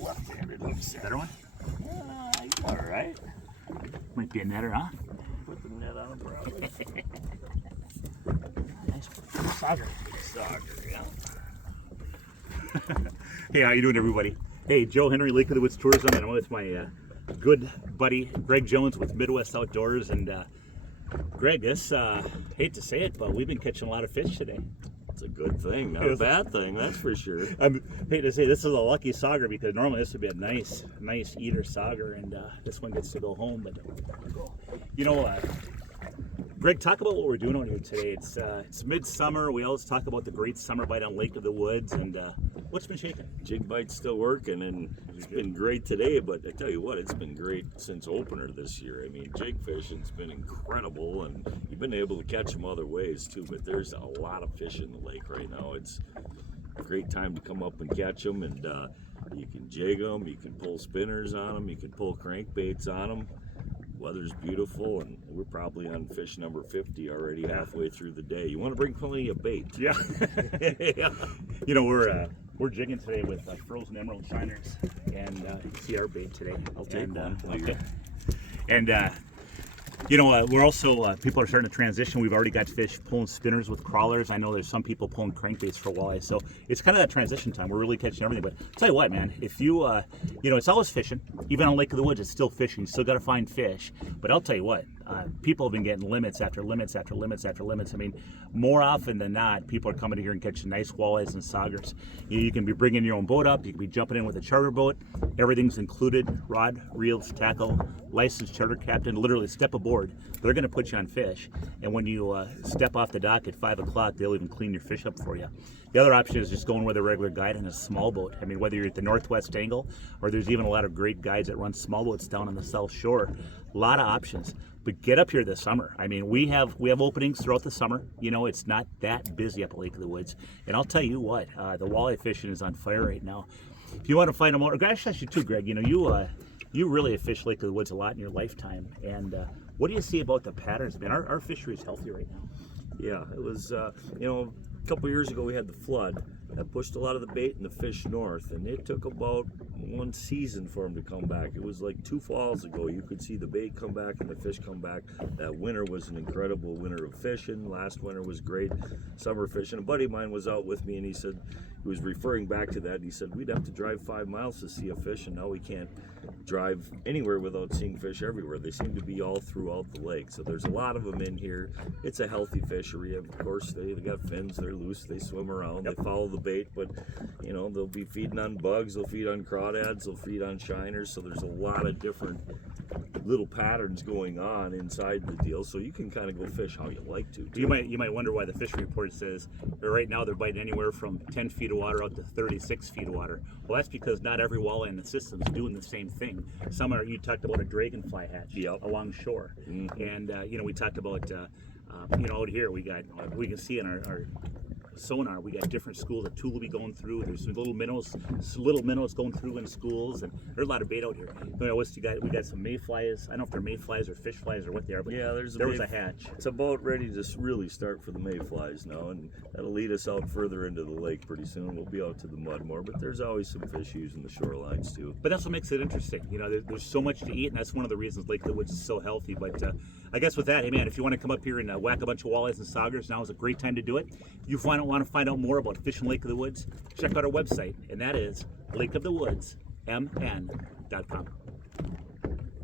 Left-handed hooks. Better one? All right. Might be a netter, huh? Put the net on probably. Nice sauger. Sauger, yeah. Hey, how you doing, everybody? Hey, Joe Henry, Lake of the Woods Tourism, and I'm with my good buddy Greg Jones with Midwest Outdoors. And Greg, this hate to say it, but we've been catching a lot of fish today. It's a good thing, not a bad thing, that's for sure. I hate to say this is a lucky sauger because normally this would be a nice eater sauger, and this one gets to go home. But you know, Greg, talk about what we're doing on here today. It's midsummer. We always talk about the great summer bite on Lake of the Woods, and what's been shaking? Jig bite's still working, and it's been great today, but I tell you what, it's been great since opener this year. I mean, jig fishing's been incredible, and you've been able to catch them other ways too, but there's a lot of fish in the lake right now. It's a great time to come up and catch them, and you can jig them, you can pull spinners on them, you can pull crankbaits on them. Weather's beautiful, and we're probably on fish number 50 already, halfway through the day. You want to bring plenty of bait. Yeah. Yeah. You know, we're jigging today with frozen emerald shiners, and you can see our bait today. I'll take one. Okay. And you know, we're also people are starting to transition. We've already got fish pulling spinners with crawlers. I know there's some people pulling crankbaits for walleye, so it's kind of that transition time. We're really catching everything. But I'll tell you what, man, if you you know, it's always fishing. Even on Lake of the Woods, it's still fishing. You still got to find fish. But I'll tell you what, people have been getting limits after limits after limits after limits. I mean, more often than not, people are coming here and catching nice walleyes and saugers. You can be bringing your own boat up. You can be jumping in with a charter boat. Everything's included: rod, reels, tackle, licensed charter captain. Literally step aboard. They're going to put you on fish, and when you step off the dock at 5 o'clock, they'll even clean your fish up for you. The other option is just going with a regular guide in a small boat. I mean, whether you're at the Northwest Angle, or there's even a lot of great guides that run small boats down on the South Shore. A lot of options. But get up here this summer. I mean, we have openings throughout the summer. You know, it's not that busy up at Lake of the Woods. And I'll tell you what, the walleye fishing is on fire right now. If you want to find out more, gosh, I should too, Greg. You know, you really have fished Lake of the Woods a lot in your lifetime. And what do you see about the patterns, man? Our fishery is healthy right now. Yeah, it was, you know, a couple years ago we had the flood that pushed a lot of the bait and the fish north, and it took about one season for them to come back. It was like 2 falls ago. You could see the bait come back and the fish come back. That winter was an incredible winter of fishing. Last winter was great summer fishing. A buddy of mine was out with me, and he said, he was referring back to that, and he said, we'd have to drive 5 miles to see a fish, and now we can't drive anywhere without seeing fish everywhere. They seem to be all throughout the lake, so there's a lot of them in here. It's a healthy fishery. Of course, they got fins, they're loose, they swim around, they follow the bait, but you know, they'll be feeding on bugs, they'll feed on crawdads, they'll feed on shiners, so there's a lot of different little patterns going on inside the deal, so you can kind of go fish how you like to. You might wonder why the fishery report says right now they're biting anywhere from 10 feet of water out to 36 feet of water. Well, that's because not every walleye in the system is doing the same thing. Some are, you talked about a dragonfly hatch along shore, and you know, we talked about you know, out here we can see in our sonar, we got different schools of tulaby going through. There's some little minnows going through in schools, and there's a lot of bait out here. You know, we got some mayflies. I don't know if they're mayflies or fish flies or what they are, but yeah, there was a hatch. It's about ready to really start for the mayflies now, and that'll lead us out further into the lake pretty soon. We'll be out to the mud more, but there's always some fish using the shorelines too. But that's what makes it interesting. You know, there's so much to eat, and that's one of the reasons Lake of the Woods is so healthy. But I guess with that, hey man, if you want to come up here and whack a bunch of walleyes and saugers, now is a great time to do it. If you want to find out more about fishing Lake of the Woods, check out our website, and that is lakeofthewoodsmn.com.